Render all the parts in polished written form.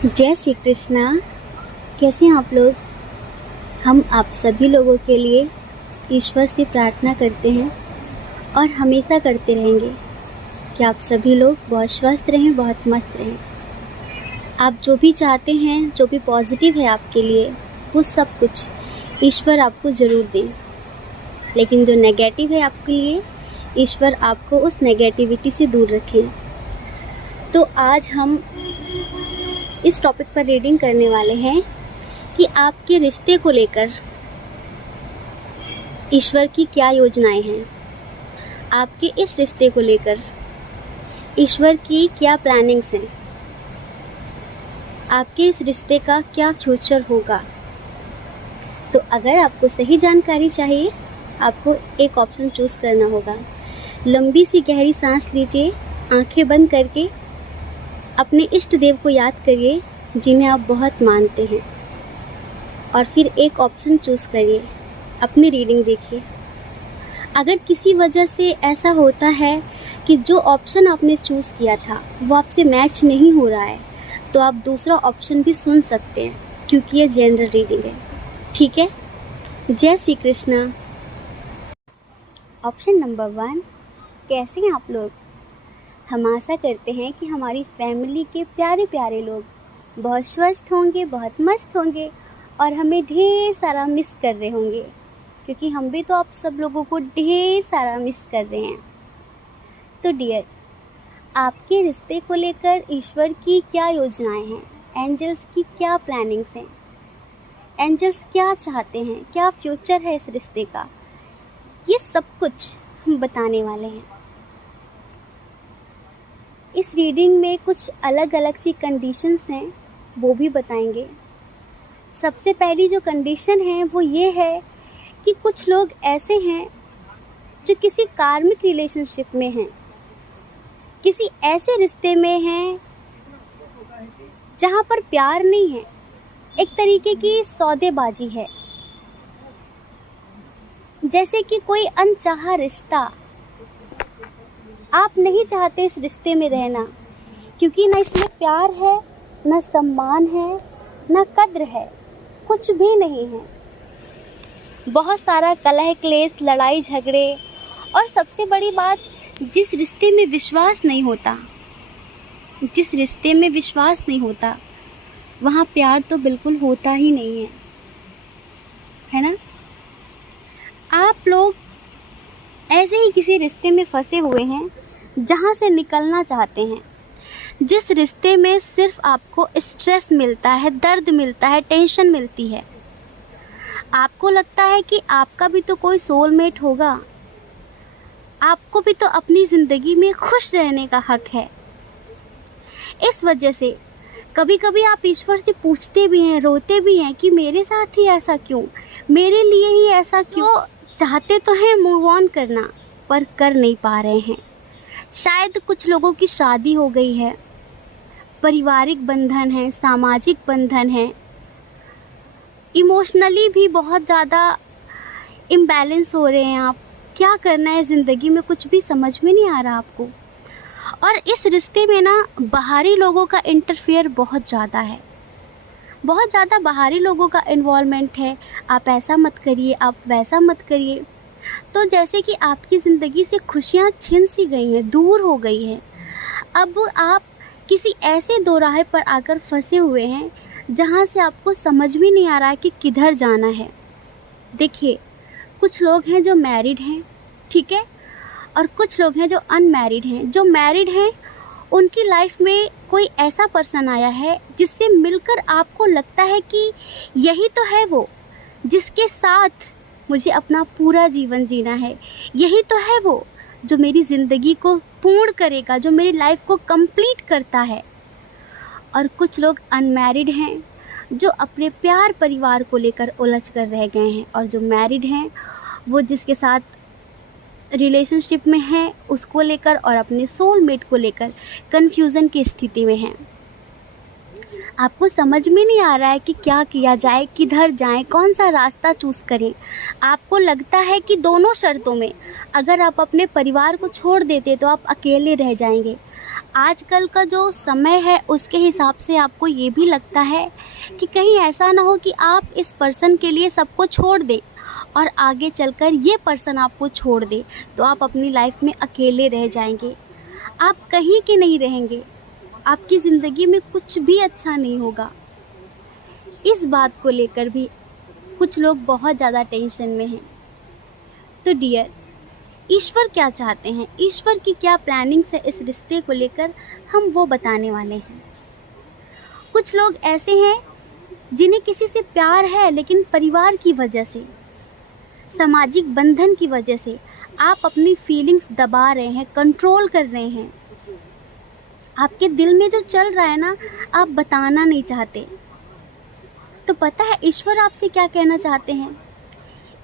जय श्री कृष्णा। कैसे हैं आप लोग? हम आप सभी लोगों के लिए ईश्वर से प्रार्थना करते हैं और हमेशा करते रहेंगे कि आप सभी लोग बहुत स्वस्थ रहें, बहुत मस्त रहें। आप जो भी चाहते हैं, जो भी पॉजिटिव है आपके लिए, वो सब कुछ ईश्वर आपको ज़रूर दें। लेकिन जो नेगेटिव है आपके लिए, ईश्वर आपको उस नेगेटिविटी से दूर रखें। तो आज हम इस टॉपिक पर रीडिंग करने वाले हैं कि आपके रिश्ते को लेकर ईश्वर की क्या योजनाएं हैं। आपके इस रिश्ते को लेकर ईश्वर की क्या प्लानिंग्स हैं। आपके इस रिश्ते का क्या फ्यूचर होगा। तो अगर आपको सही जानकारी चाहिए, आपको एक ऑप्शन चूज़ करना होगा। लंबी सी गहरी सांस लीजिए, आंखें बंद करके अपने इष्ट देव को याद करिए जिन्हें आप बहुत मानते हैं, और फिर एक ऑप्शन चूज़ करिए, अपनी रीडिंग देखिए। अगर किसी वजह से ऐसा होता है कि जो ऑप्शन आपने चूज़ किया था वो आपसे मैच नहीं हो रहा है, तो आप दूसरा ऑप्शन भी सुन सकते हैं, क्योंकि ये जनरल रीडिंग है। ठीक है? जय श्री कृष्णा। ऑप्शन नंबर 1, कैसे हैं आप लोग? हम आशा करते हैं कि हमारी फैमिली के प्यारे प्यारे लोग बहुत स्वस्थ होंगे, बहुत मस्त होंगे और हमें ढेर सारा मिस कर रहे होंगे, क्योंकि हम भी तो आप सब लोगों को ढेर सारा मिस कर रहे हैं। तो डियर, आपके रिश्ते को लेकर ईश्वर की क्या योजनाएं हैं, एंजल्स की क्या प्लानिंग्स हैं, एंजल्स क्या चाहते हैं, क्या फ्यूचर है इस रिश्ते का, ये सब कुछ हम बताने वाले हैं। इस रीडिंग में कुछ अलग अलग सी कंडीशंस हैं, वो भी बताएंगे। सबसे पहली जो कंडीशन है वो ये है कि कुछ लोग ऐसे हैं जो किसी कार्मिक रिलेशनशिप में हैं, किसी ऐसे रिश्ते में हैं जहाँ पर प्यार नहीं है, एक तरीके की सौदेबाजी है। जैसे कि कोई अनचाहा रिश्ता, आप नहीं चाहते इस रिश्ते में रहना, क्योंकि ना इसमें प्यार है, ना सम्मान है, ना कद्र है, कुछ भी नहीं है। बहुत सारा कलह क्लेश, लड़ाई झगड़े, और सबसे बड़ी बात, जिस रिश्ते में विश्वास नहीं होता, जिस रिश्ते में विश्वास नहीं होता वहाँ प्यार तो बिल्कुल होता ही नहीं है ना? आप लोग ऐसे ही किसी रिश्ते में फंसे हुए हैं जहाँ से निकलना चाहते हैं, जिस रिश्ते में सिर्फ आपको स्ट्रेस मिलता है, दर्द मिलता है, टेंशन मिलती है। आपको लगता है कि आपका भी तो कोई सोलमेट होगा, आपको भी तो अपनी ज़िंदगी में खुश रहने का हक है। इस वजह से कभी कभी आप ईश्वर से पूछते भी हैं, रोते भी हैं कि मेरे साथ ही ऐसा क्यों, मेरे लिए ही ऐसा क्यों। चाहते तो हैं मूव ऑन करना, पर कर नहीं पा रहे हैं। शायद कुछ लोगों की शादी हो गई है, पारिवारिक बंधन है, सामाजिक बंधन है, इमोशनली भी बहुत ज़्यादा इम्बैलेंस हो रहे हैं। आप क्या करना है ज़िंदगी में, कुछ भी समझ में नहीं आ रहा आपको। और इस रिश्ते में ना बाहरी लोगों का इंटरफेयर बहुत ज़्यादा है, बहुत ज़्यादा बाहरी लोगों का इन्वॉल्वमेंट है। आप ऐसा मत करिए, आप वैसा मत करिए। तो जैसे कि आपकी ज़िंदगी से खुशियाँ छिन सी गई हैं, दूर हो गई हैं। अब आप किसी ऐसे दोराहे पर आकर फंसे हुए हैं जहाँ से आपको समझ भी नहीं आ रहा है कि किधर जाना है। देखिए, कुछ लोग हैं जो मैरिड हैं, ठीक है, और कुछ लोग हैं जो अनमैरिड हैं। जो मैरिड हैं उनकी लाइफ में कोई ऐसा पर्सन आया है जिससे मिलकर आपको लगता है कि यही तो है वो, जिसके साथ मुझे अपना पूरा जीवन जीना है। यही तो है वो जो मेरी ज़िंदगी को पूर्ण करेगा, जो मेरी लाइफ को कंप्लीट करता है। और कुछ लोग अनमैरिड हैं जो अपने प्यार परिवार को लेकर उलझ कर रह गए हैं, और जो मैरिड हैं वो जिसके साथ रिलेशनशिप में हैं उसको लेकर और अपने सोलमेट को लेकर कन्फ्यूज़न की स्थिति में हैं। आपको समझ में नहीं आ रहा है कि क्या किया जाए, किधर जाएं, कौन सा रास्ता चूज़ करें। आपको लगता है कि दोनों शर्तों में अगर आप अपने परिवार को छोड़ देते तो आप अकेले रह जाएंगे। आजकल का जो समय है उसके हिसाब से आपको ये भी लगता है कि कहीं ऐसा ना हो कि आप इस पर्सन के लिए सबको छोड़ दें और आगे चलकर ये पर्सन आपको छोड़ दे, तो आप अपनी लाइफ में अकेले रह जाएंगे, आप कहीं के नहीं रहेंगे, आपकी ज़िंदगी में कुछ भी अच्छा नहीं होगा। इस बात को लेकर भी कुछ लोग बहुत ज़्यादा टेंशन में हैं। तो डियर, ईश्वर क्या चाहते हैं, ईश्वर की क्या प्लानिंग्स है इस रिश्ते को लेकर, हम वो बताने वाले हैं। कुछ लोग ऐसे हैं जिन्हें किसी से प्यार है, लेकिन परिवार की वजह से, सामाजिक बंधन की वजह से आप अपनी फीलिंग्स दबा रहे हैं, कंट्रोल कर रहे हैं। आपके दिल में जो चल रहा है ना, आप बताना नहीं चाहते। तो पता है ईश्वर आपसे क्या कहना चाहते हैं?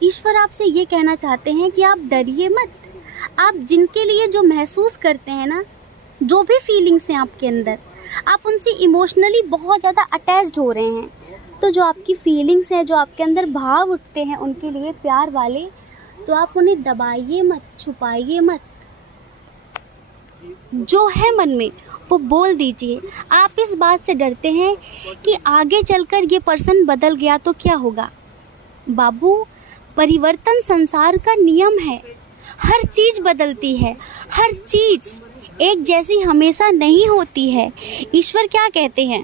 ईश्वर आपसे ये कहना चाहते हैं कि आप डरिए मत। आप जिनके लिए जो महसूस करते हैं ना, जो भी फीलिंग्स हैं आपके अंदर, आप उनसे इमोशनली बहुत ज़्यादा अटैच्ड हो रहे हैं। तो जो आपकी फीलिंग्स हैं, जो आपके अंदर भाव उठते हैं उनके लिए प्यार वाले, तो आप उन्हें दबाइए मत, छुपाइए मत। जो है मन में वो बोल दीजिए। आप इस बात से डरते हैं कि आगे चलकर ये पर्सन बदल गया तो क्या होगा। बाबू, परिवर्तन संसार का नियम है। हर चीज़ बदलती है, हर चीज़ एक जैसी हमेशा नहीं होती है। ईश्वर क्या कहते हैं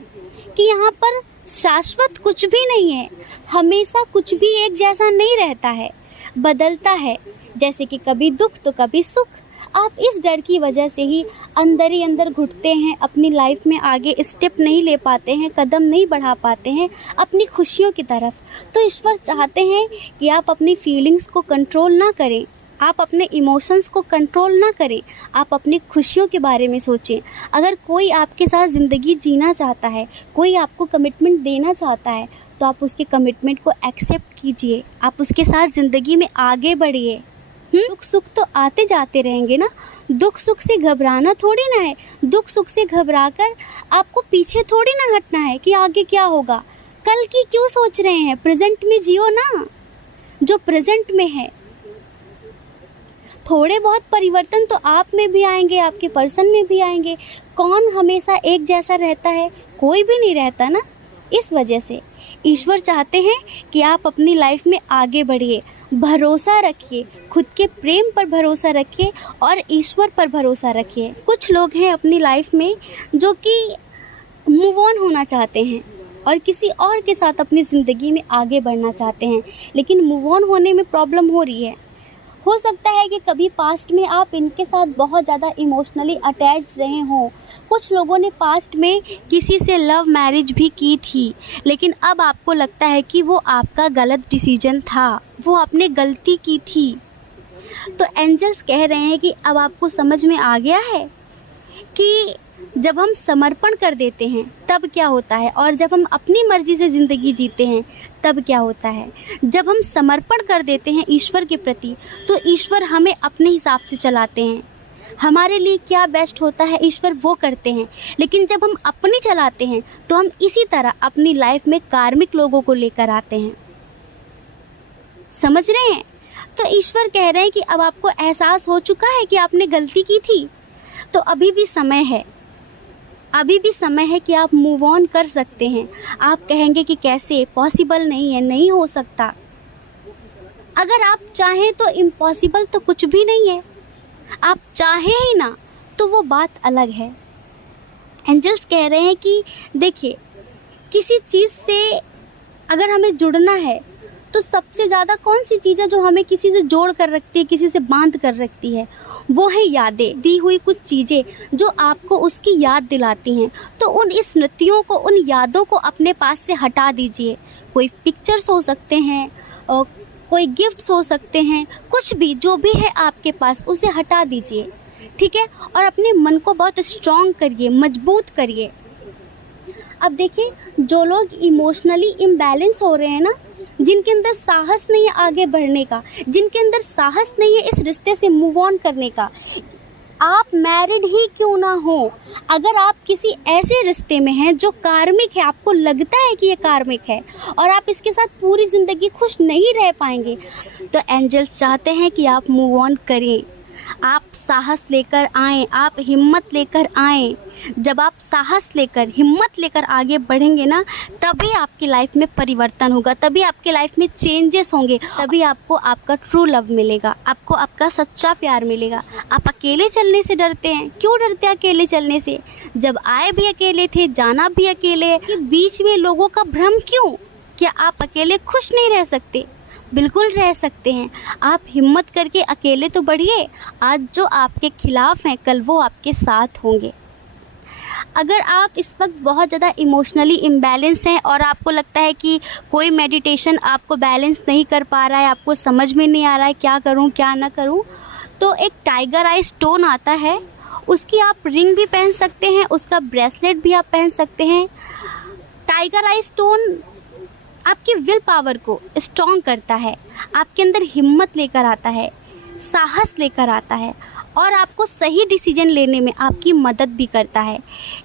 कि यहाँ पर शाश्वत कुछ भी नहीं है, हमेशा कुछ भी एक जैसा नहीं रहता है, बदलता है। जैसे कि कभी दुख तो कभी सुख। आप इस डर की वजह से ही अंदर घुटते हैं, अपनी लाइफ में आगे स्टेप नहीं ले पाते हैं, कदम नहीं बढ़ा पाते हैं अपनी खुशियों की तरफ। तो ईश्वर चाहते हैं कि आप अपनी फीलिंग्स को कंट्रोल ना करें, आप अपने इमोशंस को कंट्रोल ना करें, आप अपनी खुशियों के बारे में सोचें। अगर कोई आपके साथ ज़िंदगी जीना चाहता है, कोई आपको कमिटमेंट देना चाहता है, तो आप उसके कमिटमेंट को एक्सेप्ट कीजिए, आप उसके साथ ज़िंदगी में आगे बढ़िए। दुख सुख तो आते जाते रहेंगे ना, दुख सुख से घबराना थोड़ी ना है। दुख सुख से घबराकर आपको पीछे थोड़ी ना हटना है कि आगे क्या होगा। कल की क्यों सोच रहे हैं, प्रेजेंट में जियो ना, जो प्रेजेंट में है। थोड़े बहुत परिवर्तन तो आप में भी आएंगे, आपके पर्सन में भी आएंगे। कौन हमेशा एक जैसा रहता है? कोई भी नहीं रहता ना। इस वजह से ईश्वर चाहते हैं कि आप अपनी लाइफ में आगे बढ़िए, भरोसा रखिए, खुद के प्रेम पर भरोसा रखिए और ईश्वर पर भरोसा रखिए। कुछ लोग हैं अपनी लाइफ में जो कि मूव ऑन होना चाहते हैं और किसी और के साथ अपनी ज़िंदगी में आगे बढ़ना चाहते हैं, लेकिन मूव ऑन होने में प्रॉब्लम हो रही है। हो सकता है कि कभी पास्ट में आप इनके साथ बहुत ज़्यादा इमोशनली अटैच रहे हों। कुछ लोगों ने पास्ट में किसी से लव मैरिज भी की थी, लेकिन अब आपको लगता है कि वो आपका गलत डिसीजन था, वो आपने गलती की थी। तो एंजल्स कह रहे हैं कि अब आपको समझ में आ गया है कि जब हम समर्पण कर देते हैं तब क्या होता है, और जब हम अपनी मर्ज़ी से ज़िंदगी जीते हैं तब क्या होता है। जब हम समर्पण कर देते हैं ईश्वर के प्रति, तो ईश्वर हमें अपने हिसाब से चलाते हैं। हमारे लिए क्या बेस्ट होता है ईश्वर वो करते हैं। लेकिन जब हम अपनी चलाते हैं तो हम इसी तरह अपनी लाइफ में कार्मिक लोगों को लेकर आते हैं। समझ रहे हैं? तो ईश्वर कह रहे हैं कि अब आपको एहसास हो चुका है कि आपने गलती की थी, तो अभी भी समय है, अभी भी समय है कि आप मूव ऑन कर सकते हैं। आप कहेंगे कि कैसे, पॉसिबल नहीं है, नहीं हो सकता। अगर आप चाहें तो इम्पॉसिबल तो कुछ भी नहीं है। आप चाहें ही ना तो वो बात अलग है। एंजल्स कह रहे हैं कि देखिए, किसी चीज़ से अगर हमें जुड़ना है तो सबसे ज़्यादा कौन सी चीज़ है जो हमें किसी से जोड़ कर रखती है, किसी से बांध कर रखती है? वो है यादें, दी हुई कुछ चीज़ें जो आपको उसकी याद दिलाती हैं। तो उन स्मृतियों को, उन यादों को अपने पास से हटा दीजिए। कोई पिक्चर्स हो सकते हैं और कोई गिफ्ट्स हो सकते हैं, कुछ भी जो भी है आपके पास उसे हटा दीजिए, ठीक है? और अपने मन को बहुत स्ट्रॉन्ग करिए, मजबूत करिए। अब देखिए, जो लोग इमोशनली इम्बैलेंस हो रहे हैं ना, जिनके अंदर साहस नहीं है आगे बढ़ने का, जिनके अंदर साहस नहीं है इस रिश्ते से मूव ऑन करने का, आप मैरिड ही क्यों ना हो, अगर आप किसी ऐसे रिश्ते में हैं जो कार्मिक है, आपको लगता है कि ये कार्मिक है और आप इसके साथ पूरी ज़िंदगी खुश नहीं रह पाएंगे, तो एंजल्स चाहते हैं कि आप मूव ऑन करें। आप साहस लेकर आएँ, आप हिम्मत लेकर आएँ। जब आप साहस लेकर, हिम्मत लेकर आगे बढ़ेंगे ना, तभी आपकी लाइफ में परिवर्तन होगा, तभी आपके लाइफ में चेंजेस होंगे, तभी आपको आपका ट्रू लव मिलेगा, आपको आपका सच्चा प्यार मिलेगा। आप अकेले चलने से डरते हैं, क्यों डरते हैं अकेले चलने से? जब आए भी अकेले थे, जाना भी अकेले, बीच में लोगों का भ्रम क्यों? क्या आप अकेले खुश नहीं रह सकते? बिल्कुल रह सकते हैं। आप हिम्मत करके अकेले तो बढ़िए, आज जो आपके खिलाफ हैं कल वो आपके साथ होंगे। अगर आप इस वक्त बहुत ज़्यादा इमोशनली इम्बैलेंस हैं और आपको लगता है कि कोई मेडिटेशन आपको बैलेंस नहीं कर पा रहा है, आपको समझ में नहीं आ रहा है क्या करूं क्या ना करूं, तो एक टाइगर आई स्टोन आता है, उसकी आप रिंग भी पहन सकते हैं, उसका ब्रेसलेट भी आप पहन सकते हैं। टाइगर आई स्टोन आपकी विल पावर को स्ट्रॉन्ग करता है, आपके अंदर हिम्मत लेकर आता है, साहस लेकर आता है और आपको सही डिसीजन लेने में आपकी मदद भी करता है।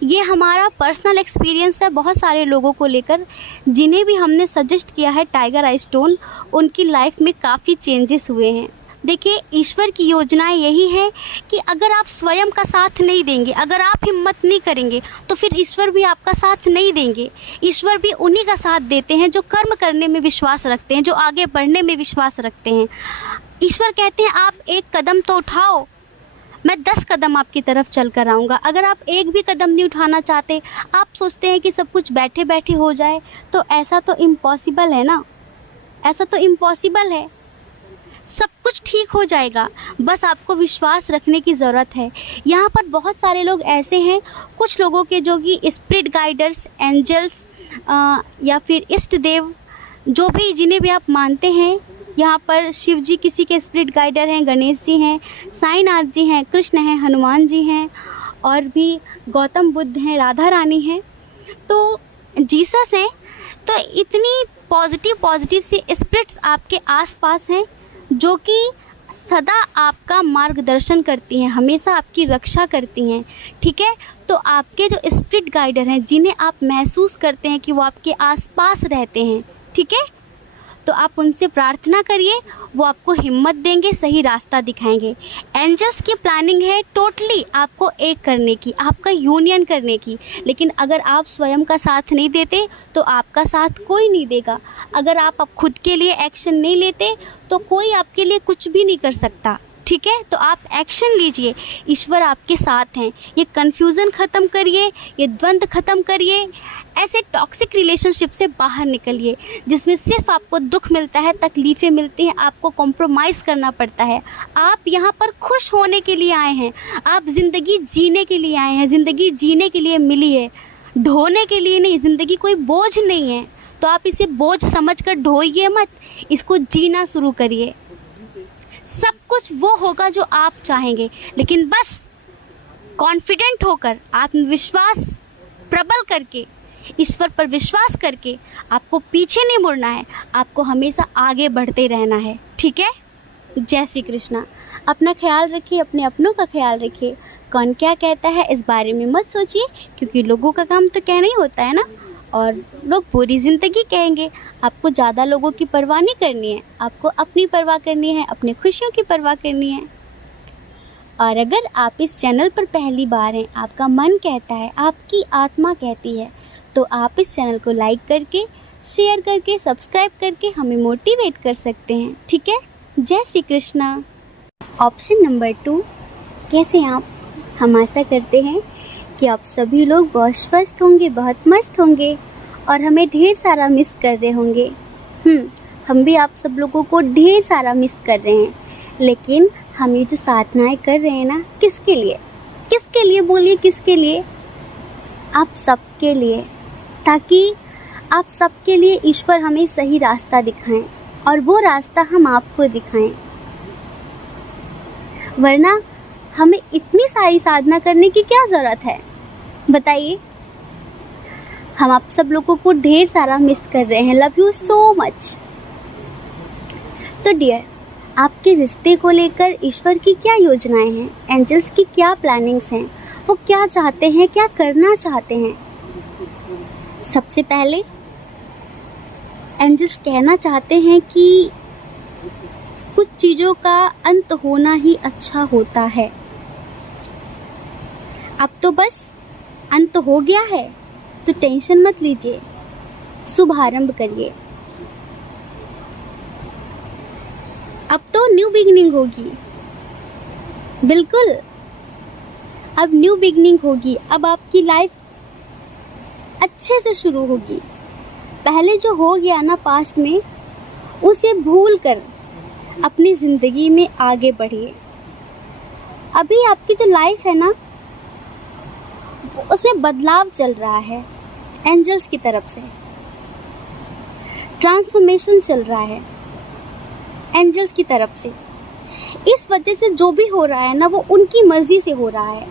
ये हमारा पर्सनल एक्सपीरियंस है बहुत सारे लोगों को लेकर, जिन्हें भी हमने सजेस्ट किया है टाइगर आई स्टोन, उनकी लाइफ में काफ़ी चेंजेस हुए हैं। देखिए, ईश्वर की योजना यही है कि अगर आप स्वयं का साथ नहीं देंगे, अगर आप हिम्मत नहीं करेंगे, तो फिर ईश्वर भी आपका साथ नहीं देंगे। ईश्वर भी उन्हीं का साथ देते हैं जो कर्म करने में विश्वास रखते हैं, जो आगे बढ़ने में विश्वास रखते हैं। ईश्वर कहते हैं आप एक कदम तो उठाओ, मैं 10 कदम आपकी तरफ चल कर आऊँगा। अगर आप एक भी कदम नहीं उठाना चाहते, आप सोचते हैं कि सब कुछ बैठे बैठे हो जाए, तो ऐसा तो इम्पॉसिबल है ना, ऐसा तो इम्पॉसिबल है। सब कुछ ठीक हो जाएगा, बस आपको विश्वास रखने की ज़रूरत है। यहाँ पर बहुत सारे लोग ऐसे हैं, कुछ लोगों के जो कि स्पिरिट गाइडर्स, एंजल्स या फिर इष्ट देव, जो भी जिन्हें भी आप मानते हैं, यहाँ पर शिव जी किसी के स्पिरिट गाइडर हैं, गणेश जी हैं, साईनाथ जी हैं, कृष्ण हैं, हनुमान जी हैं और भी गौतम बुद्ध हैं, राधा रानी हैं, तो जीसस हैं। तो इतनी पॉजिटिव सी स्पिरिट्स आपके आसपास हैं जो कि सदा आपका मार्गदर्शन करती हैं, हमेशा आपकी रक्षा करती हैं। ठीक है, तो आपके जो स्पिरिट गाइडर हैं, जिन्हें आप महसूस करते हैं कि वो आपके आसपास रहते हैं, ठीक है, तो आप उनसे प्रार्थना करिए, वो आपको हिम्मत देंगे, सही रास्ता दिखाएंगे। एंजल्स की प्लानिंग है टोटली आपको एक करने की, आपका यूनियन करने की, लेकिन अगर आप स्वयं का साथ नहीं देते तो आपका साथ कोई नहीं देगा। अगर आप अब खुद के लिए एक्शन नहीं लेते तो कोई आपके लिए कुछ भी नहीं कर सकता। ठीक है, तो आप एक्शन लीजिए, ईश्वर आपके साथ हैं। ये कन्फ्यूज़न ख़त्म करिए, ये द्वंद्व ख़त्म करिए, ऐसे टॉक्सिक रिलेशनशिप से बाहर निकलिए जिसमें सिर्फ आपको दुख मिलता है, तकलीफ़ें मिलती हैं, आपको कॉम्प्रोमाइज़ करना पड़ता है। आप यहाँ पर खुश होने के लिए आए हैं, आप ज़िंदगी जीने के लिए आए हैं, ज़िंदगी जीने के लिए मिली है, ढोने के लिए नहीं। ज़िंदगी कोई बोझ नहीं है, तो आप इसे बोझ समझकर ढोइए मत, इसको जीना शुरू करिए। सब कुछ वो होगा जो आप चाहेंगे, लेकिन बस कॉन्फिडेंट होकर, आत्मविश्वास प्रबल करके, ईश्वर पर विश्वास करके आपको पीछे नहीं मुड़ना है, आपको हमेशा आगे बढ़ते रहना है। ठीक है, जय श्री कृष्णा। अपना ख्याल रखिए, अपने अपनों का ख्याल रखिए। कौन क्या कहता है इस बारे में मत सोचिए, क्योंकि लोगों का काम तो कहना ही होता है ना, और लोग पूरी ज़िंदगी कहेंगे। आपको ज़्यादा लोगों की परवाह नहीं करनी है, आपको अपनी परवाह करनी है, अपनी खुशियों की परवाह करनी है। और अगर आप इस चैनल पर पहली बार हैं, आपका मन कहता है, आपकी आत्मा कहती है, तो आप इस चैनल को लाइक करके, शेयर करके, सब्सक्राइब करके हमें मोटिवेट कर सकते हैं। ठीक है, जय श्री कृष्णा। ऑप्शन नंबर 2, कैसे आप? हम आशा करते हैं कि आप सभी लोग बहुत स्वस्थ होंगे, बहुत मस्त होंगे और हमें ढेर सारा मिस कर रहे होंगे। हम भी आप सब लोगों को ढेर सारा मिस कर रहे हैं, लेकिन हम ये जो साधनाएं कर रहे हैं ना, किसके लिए? किसके लिए बोलिए, किसके लिए? आप सबके लिए, ताकि आप सबके लिए ईश्वर हमें सही रास्ता दिखाएं और वो रास्ता हम आपको दिखाएं। वरना हमें इतनी सारी साधना करने की क्या ज़रूरत है, बताइए? हम आप सब लोगों को ढेर सारा मिस कर रहे हैं। Love you so much. तो डियर, आपके रिश्ते को लेकर ईश्वर की क्या योजनाएं हैं, एंजल्स की क्या प्लानिंग्स हैं, वो क्या चाहते हैं, क्या करना चाहते हैं? सबसे पहले एंजल्स कहना चाहते हैं कि कुछ चीज़ों का अंत होना ही अच्छा होता है। अब तो बस अंत हो गया है, तो टेंशन मत लीजिए, शुभारंभ करिए। अब तो न्यू बिगिनिंग होगी, बिल्कुल अब न्यू बिगिनिंग होगी। अब आपकी लाइफ अच्छे से शुरू होगी। पहले जो हो गया ना पास्ट में, उसे भूल कर अपनी ज़िंदगी में आगे बढ़िए। अभी आपकी जो लाइफ है ना, उसमें बदलाव चल रहा है, एंजल्स की तरफ से ट्रांसफॉर्मेशन चल रहा है, एंजल्स की तरफ से। इस वजह से जो भी हो रहा है ना, वो उनकी मर्जी से हो रहा है।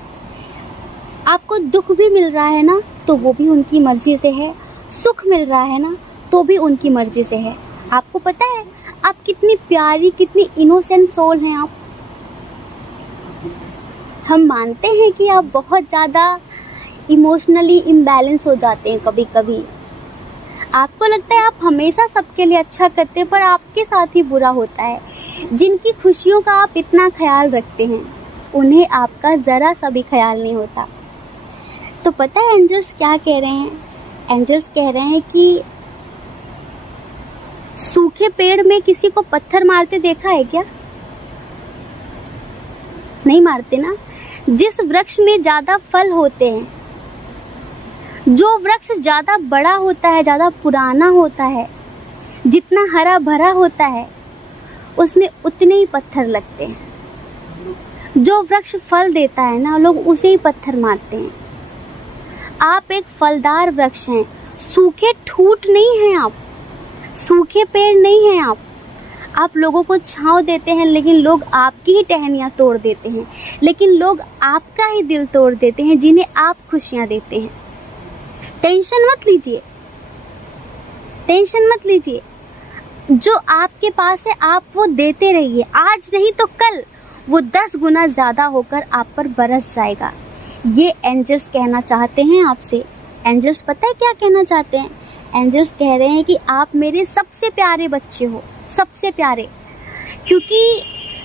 आपको दुख भी मिल रहा है ना, तो वो भी उनकी मर्जी से है। सुख मिल रहा है ना, तो भी उनकी मर्जी से है। आपको पता है आप कितनी प्यारी, कितनी इनोसेंट सोल हैं आप। हम मानते हैं कि आप बहुत ज़्यादा इमोशनली इम्बैलेंस हो जाते हैं कभी कभी। आपको लगता है आप हमेशा सबके लिए अच्छा करते हैं, पर आपके साथ ही बुरा होता है। जिनकी खुशियों का आप इतना ख्याल रखते हैं, उन्हें आपका ज़रा सा भी ख्याल नहीं होता। तो पता है एंजल्स क्या कह रहे हैं? एंजल्स कह रहे हैं कि सूखे पेड़ में किसी को पत्थर मारते देखा है क्या? नहीं मारते ना। जिस वृक्ष में ज़्यादा फल होते हैं, जो वृक्ष ज़्यादा बड़ा होता है, ज़्यादा पुराना होता है, जितना हरा भरा होता है, उसमें उतने ही पत्थर लगते हैं। जो वृक्ष फल देता है ना, लोग उसे ही पत्थर मारते हैं। आप एक फलदार वृक्ष हैं, सूखे ठूठ नहीं हैं आप, सूखे पेड़ नहीं हैं आप। आप लोगों को छांव देते हैं, लेकिन लोग आपकी ही टहनियाँ तोड़ देते हैं। लेकिन लोग आपका ही दिल तोड़ देते हैं, जिन्हें आप खुशियाँ देते हैं। टेंशन मत लीजिए, टेंशन मत लीजिए। जो आपके पास है आप वो देते रहिए। आज नहीं तो कल वो 10 गुना ज़्यादा होकर आप पर बरस जाएगा। ये एंजल्स कहना चाहते हैं आपसे। एंजल्स पता है क्या कहना चाहते हैं? एंजल्स कह रहे हैं कि आप मेरे सबसे प्यारे बच्चे हो, सबसे प्यारे। क्योंकि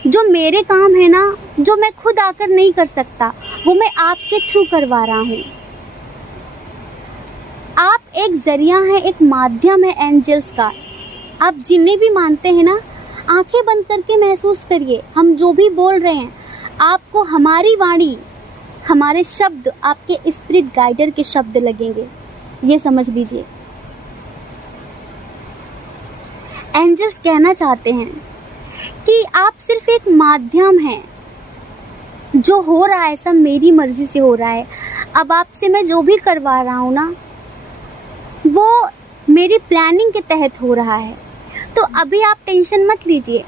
जो मेरे काम है ना, जो मैं खुद आकर नहीं कर सकता, वो मैं आपके थ्रू करवा रहा हूँ। आप एक जरिया है, एक माध्यम है एंजल्स का। आप जिन्हें भी मानते हैं ना, आंखें बंद करके महसूस करिए, हम जो भी बोल रहे हैं आपको हमारी वाणी, हमारे शब्द आपके स्पिरिट गाइडर के शब्द लगेंगे। ये समझ लीजिए। एंजल्स कहना चाहते हैं कि आप सिर्फ एक माध्यम हैं। जो हो रहा है सब मेरी मर्जी से हो रहा है। अब आपसे मैं जो भी करवा रहा हूँ ना, वो मेरी प्लानिंग के तहत हो रहा है। तो अभी आप टेंशन मत लीजिए,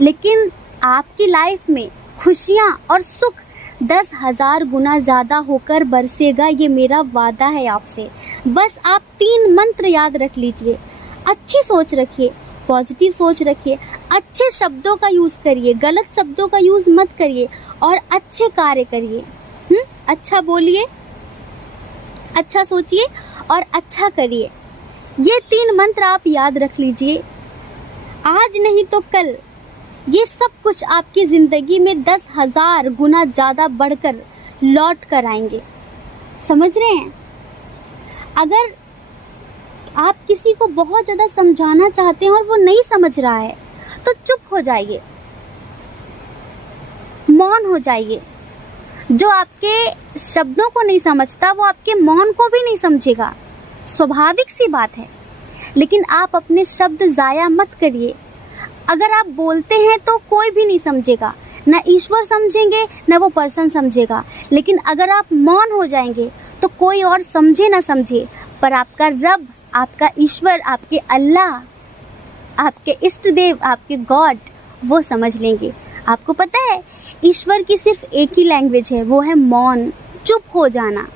लेकिन आपकी लाइफ में खुशियाँ और सुख 10,000 गुना ज़्यादा होकर बरसेगा। ये मेरा वादा है आपसे। बस आप 3 मंत्र याद रख लीजिए। अच्छी सोच रखिए, पॉजिटिव सोच रखिए, अच्छे शब्दों का यूज़ करिए, गलत शब्दों का यूज़ मत करिए और अच्छे कार्य करिए। अच्छा बोलिए, अच्छा सोचिए और अच्छा करिए। ये 3 मंत्र आप याद रख लीजिए। आज नहीं तो कल ये सब कुछ आपकी ज़िंदगी में 10,000 गुना ज़्यादा बढ़कर लौट कर आएंगे। समझ रहे हैं? अगर आप किसी को बहुत ज़्यादा समझाना चाहते हैं और वो नहीं समझ रहा है, तो चुप हो जाइए, मौन हो जाइए। जो आपके शब्दों को नहीं समझता, वो आपके मौन को भी नहीं समझेगा। स्वाभाविक सी बात है। लेकिन आप अपने शब्द ज़ाया मत करिए। अगर आप बोलते हैं तो कोई भी नहीं समझेगा, ना ईश्वर समझेंगे ना वो पर्सन समझेगा। लेकिन अगर आप मौन हो जाएंगे तो कोई और समझे ना समझे, पर आपका रब, आपका ईश्वर, आपके अल्लाह, आपके इष्ट देव, आपके गॉड, वो समझ लेंगे। आपको पता है ईश्वर की सिर्फ एक ही लैंग्वेज है, वो है मौन, चुप हो जाना।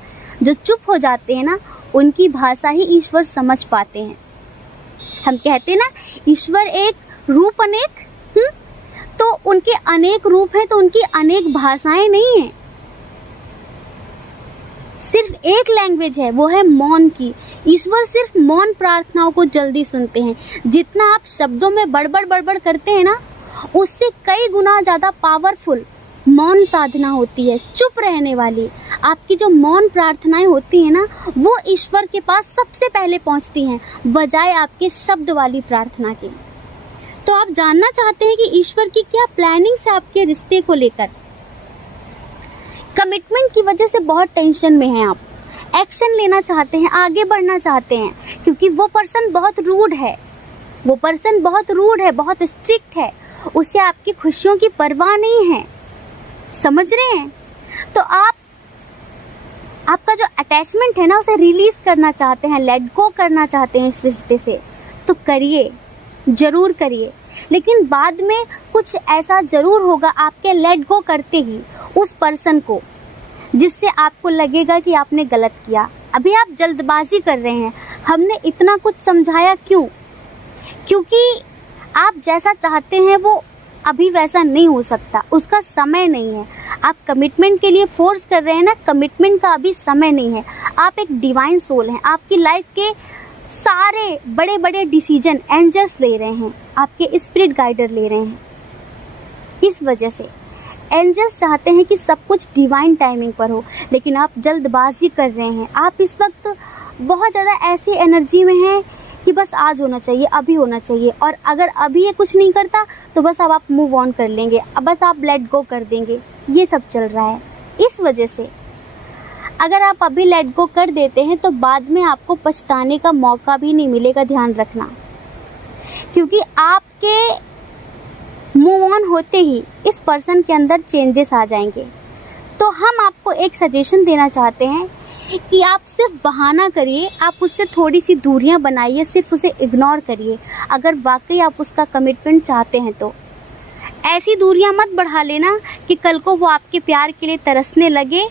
जो चुप हो जाते हैं ना, उनकी भाषा ही ईश्वर समझ पाते हैं। हम कहते हैं ना ईश्वर एक रूप अनेक, तो उनके अनेक रूप हैं, तो उनकी अनेक भाषाएं नहीं हैं। सिर्फ एक लैंग्वेज है, वो है मौन की। ईश्वर सिर्फ मौन प्रार्थनाओं को जल्दी सुनते हैं। जितना आप शब्दों में बड़बड़ बड़बड़ करते हैं ना, उससे कई गुना ज़्यादा पावरफुल मौन साधना होती है, चुप रहने वाली। आपकी जो मौन प्रार्थनाएं होती हैं ना, वो ईश्वर के पास सबसे पहले पहुंचती हैं, बजाय आपके शब्द वाली प्रार्थना के। तो आप जानना चाहते हैं कि ईश्वर की क्या प्लानिंग्स है आपके रिश्ते को लेकर। कमिटमेंट की वजह से बहुत टेंशन में हैं आप, एक्शन लेना चाहते हैं, आगे बढ़ना चाहते हैं, क्योंकि वो पर्सन बहुत रूड है, बहुत स्ट्रिक्ट है, उसे आपकी खुशियों की परवाह नहीं है। समझ रहे हैं? तो आपका जो अटैचमेंट है ना, उसे रिलीज करना चाहते हैं, लेट गो करना चाहते हैं इस रिश्ते से। तो करिए, ज़रूर करिए, लेकिन बाद में कुछ ऐसा ज़रूर होगा आपके लेट गो करते ही उस पर्सन को, जिससे आपको लगेगा कि आपने गलत किया। अभी आप जल्दबाजी कर रहे हैं। हमने इतना कुछ समझाया क्यों? क्योंकि आप जैसा चाहते हैं वो अभी वैसा नहीं हो सकता, उसका समय नहीं है। आप कमिटमेंट के लिए फोर्स कर रहे हैं ना, कमिटमेंट का अभी समय नहीं है। आप एक डिवाइन सोल हैं, आपकी लाइफ के सारे बड़े बड़े डिसीजन एंजल्स ले रहे हैं, आपके स्पिरिट गाइडर ले रहे हैं। इस वजह से एंजल्स चाहते हैं कि सब कुछ डिवाइन टाइमिंग पर हो, लेकिन आप जल्दबाजी कर रहे हैं। आप इस वक्त बहुत ज़्यादा ऐसी एनर्जी में हैं कि बस आज होना चाहिए, अभी होना चाहिए, और अगर अभी ये कुछ नहीं करता तो बस अब आप मूव ऑन कर लेंगे, अब बस आप लेट गो कर देंगे। ये सब चल रहा है। इस वजह से अगर आप अभी लेट गो कर देते हैं तो बाद में आपको पछताने का मौका भी नहीं मिलेगा, ध्यान रखना। क्योंकि आपके मूव ऑन होते ही इस पर्सन के अंदर चेंजेस आ जाएंगे। तो हम आपको एक सजेशन देना चाहते हैं कि आप सिर्फ बहाना करिए, आप उससे थोड़ी सी दूरियां बनाइए, सिर्फ उसे इग्नोर करिए। अगर वाकई आप उसका कमिटमेंट चाहते हैं तो ऐसी दूरियां मत बढ़ा लेना कि कल को वो आपके प्यार के लिए तरसने लगे,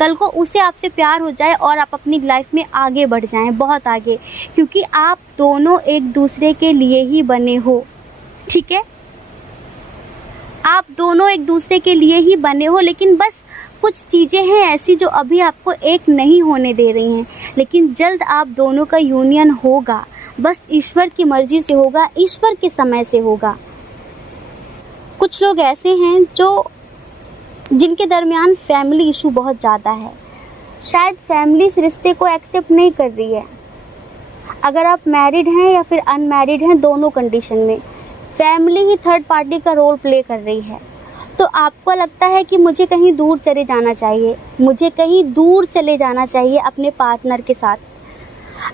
कल को उसे आपसे प्यार हो जाए और आप अपनी लाइफ में आगे बढ़ जाएं, बहुत आगे। क्योंकि आप दोनों एक दूसरे के लिए ही बने हो, ठीक है? आप दोनों एक दूसरे के लिए ही बने हो, लेकिन बस कुछ चीज़ें हैं ऐसी जो अभी आपको एक नहीं होने दे रही हैं, लेकिन जल्द आप दोनों का यूनियन होगा। बस ईश्वर की मर्जी से होगा, ईश्वर के समय से होगा। कुछ लोग ऐसे हैं जिनके दरमियान फैमिली इशू बहुत ज़्यादा है। शायद फैमिली इस रिश्ते को एक्सेप्ट नहीं कर रही है। अगर आप मैरिड हैं या फिर अनमैरिड हैं, दोनों कंडीशन में फैमिली ही थर्ड पार्टी का रोल प्ले कर रही है। तो आपको लगता है कि मुझे कहीं दूर चले जाना चाहिए, मुझे कहीं दूर चले जाना चाहिए अपने पार्टनर के साथ।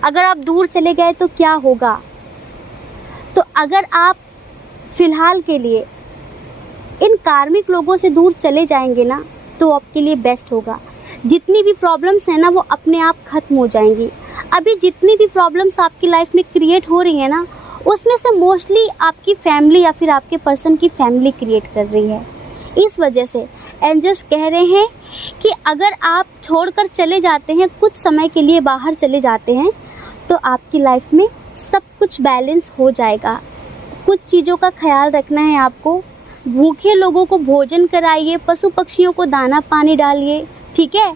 अगर आप दूर चले गए तो क्या होगा? तो अगर आप फ़िलहाल के लिए इन कार्मिक लोगों से दूर चले जाएंगे ना, तो आपके लिए बेस्ट होगा। जितनी भी प्रॉब्लम्स हैं ना, वो अपने आप ख़त्म हो जाएंगी। अभी जितनी भी प्रॉब्लम्स आपकी लाइफ में क्रिएट हो रही है ना, उसमें से मोस्टली आपकी फैमिली या फिर आपके पर्सन की फैमिली क्रिएट कर रही है। इस वजह से एंजल्स कह रहे हैं कि अगर आप छोड़कर चले जाते हैं, कुछ समय के लिए बाहर चले जाते हैं, तो आपकी लाइफ में सब कुछ बैलेंस हो जाएगा। कुछ चीज़ों का ख्याल रखना है आपको। भूखे लोगों को भोजन कराइए, पशु पक्षियों को दाना पानी डालिए, ठीक है?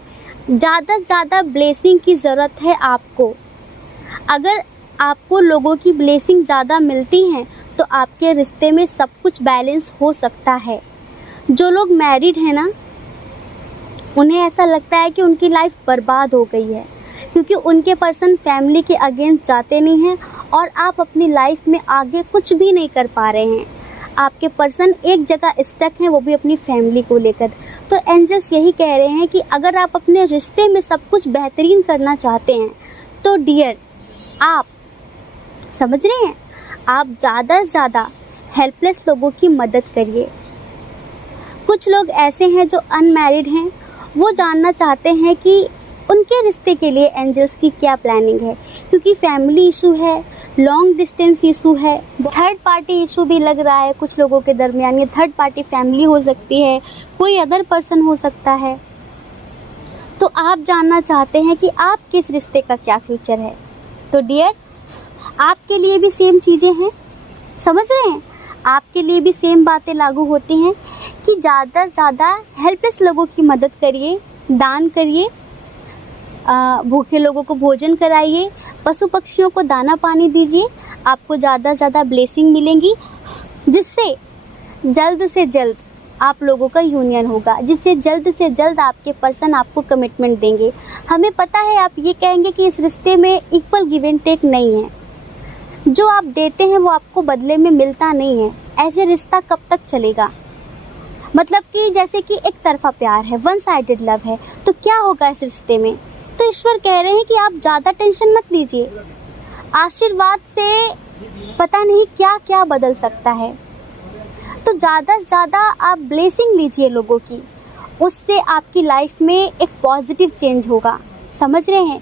ज़्यादा से ज़्यादा ब्लेसिंग की ज़रूरत है आपको। अगर आपको लोगों की ब्लेसिंग ज़्यादा मिलती हैं तो आपके रिश्ते में सब कुछ बैलेंस हो सकता है। जो लोग मैरिड हैं ना, उन्हें ऐसा लगता है कि उनकी लाइफ बर्बाद हो गई है, क्योंकि उनके पर्सन फैमिली के अगेंस्ट जाते नहीं हैं और आप अपनी लाइफ में आगे कुछ भी नहीं कर पा रहे हैं। आपके पर्सन एक जगह स्टक हैं, वो भी अपनी फैमिली को लेकर। तो एंजल्स यही कह रहे हैं कि अगर आप अपने रिश्ते में सब कुछ बेहतरीन करना चाहते हैं तो डियर, आप समझ रहे हैं, आप ज़्यादा से ज़्यादा हेल्पलेस लोगों की मदद करिए। कुछ लोग ऐसे हैं जो अनमैरिड हैं, वो जानना चाहते हैं कि उनके रिश्ते के लिए एंजल्स की क्या प्लानिंग है, क्योंकि फैमिली इशू है, लॉन्ग डिस्टेंस इशू है, थर्ड पार्टी इशू भी लग रहा है कुछ लोगों के दरमियान। ये थर्ड पार्टी फैमिली हो सकती है, कोई अदर पर्सन हो सकता है। तो आप जानना चाहते हैं कि आप किस रिश्ते का क्या फ्यूचर है। तो डियर, आपके लिए भी सेम चीज़ें हैं, समझ रहे हैं? आपके लिए भी सेम बातें लागू होती हैं कि ज़्यादा से ज़्यादा हेल्पलेस लोगों की मदद करिए, दान करिए, भूखे लोगों को भोजन कराइए, पशु पक्षियों को दाना पानी दीजिए। आपको ज़्यादा से ज़्यादा ब्लेसिंग मिलेंगी, जिससे जल्द से जल्द आप लोगों का यूनियन होगा, जिससे जल्द से जल्द आपके पर्सन आपको कमिटमेंट देंगे। हमें पता है आप ये कहेंगे कि इस रिश्ते में इक्वल गिव एंड टेक नहीं है, जो आप देते हैं वो आपको बदले में मिलता नहीं है। ऐसे रिश्ता कब तक चलेगा? मतलब कि जैसे कि एक तरफा प्यार है, वन साइडेड लव है, तो क्या होगा इस रिश्ते में? तो ईश्वर कह रहे हैं कि आप ज़्यादा टेंशन मत लीजिए, आशीर्वाद से पता नहीं क्या क्या बदल सकता है। तो ज़्यादा से ज़्यादा आप ब्लेसिंग लीजिए लोगों की, उससे आपकी लाइफ में एक पॉजिटिव चेंज होगा। समझ रहे हैं?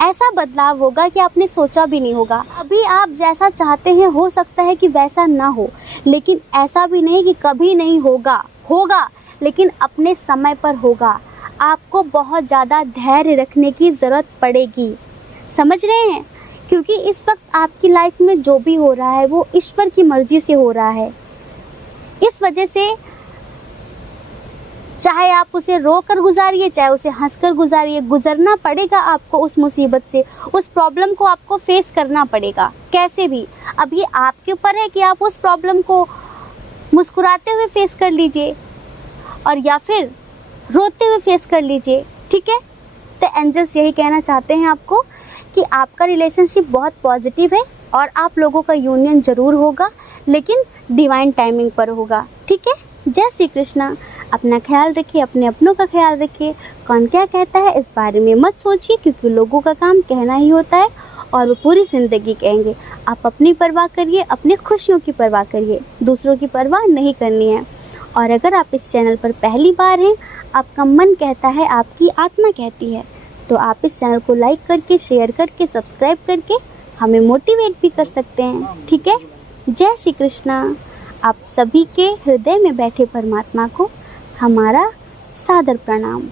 ऐसा बदलाव होगा कि आपने सोचा भी नहीं होगा। अभी आप जैसा चाहते हैं हो सकता है कि वैसा ना हो, लेकिन ऐसा भी नहीं कि कभी नहीं होगा, होगा, लेकिन अपने समय पर होगा। आपको बहुत ज़्यादा धैर्य रखने की ज़रूरत पड़ेगी। समझ रहे हैं? क्योंकि इस वक्त आपकी लाइफ में जो भी हो रहा है वो ईश्वर की मर्ज़ी से हो रहा है। इस वजह से चाहे आप उसे रो कर गुजारिए, चाहे उसे हंस कर गुजारिए, गुजरना पड़ेगा आपको उस मुसीबत से, उस प्रॉब्लम को आपको फेस करना पड़ेगा कैसे भी। अब ये आपके ऊपर है कि आप उस प्रॉब्लम को मुस्कुराते हुए फेस कर लीजिए और या फिर रोते हुए फेस कर लीजिए। ठीक है? तो एंजल्स यही कहना चाहते हैं आपको कि आपका रिलेशनशिप बहुत पॉजिटिव है और आप लोगों का यूनियन ज़रूर होगा, लेकिन डिवाइन टाइमिंग पर होगा। ठीक है? जय श्री कृष्णा। अपना ख्याल रखिए, अपने अपनों का ख्याल रखिए। कौन क्या कहता है इस बारे में मत सोचिए, क्योंकि लोगों का काम कहना ही होता है और वो पूरी ज़िंदगी कहेंगे। आप अपनी परवाह करिए, अपनी खुशियों की परवाह करिए, दूसरों की परवाह नहीं करनी है। और अगर आप इस चैनल पर पहली बार हैं, आपका मन कहता है, आपकी आत्मा कहती है, तो आप इस चैनल को लाइक करके, शेयर करके, सब्सक्राइब करके हमें मोटिवेट भी कर सकते हैं। ठीक है? जय श्री कृष्णा। आप सभी के हृदय में बैठे परमात्मा को हमारा सादर प्रणाम।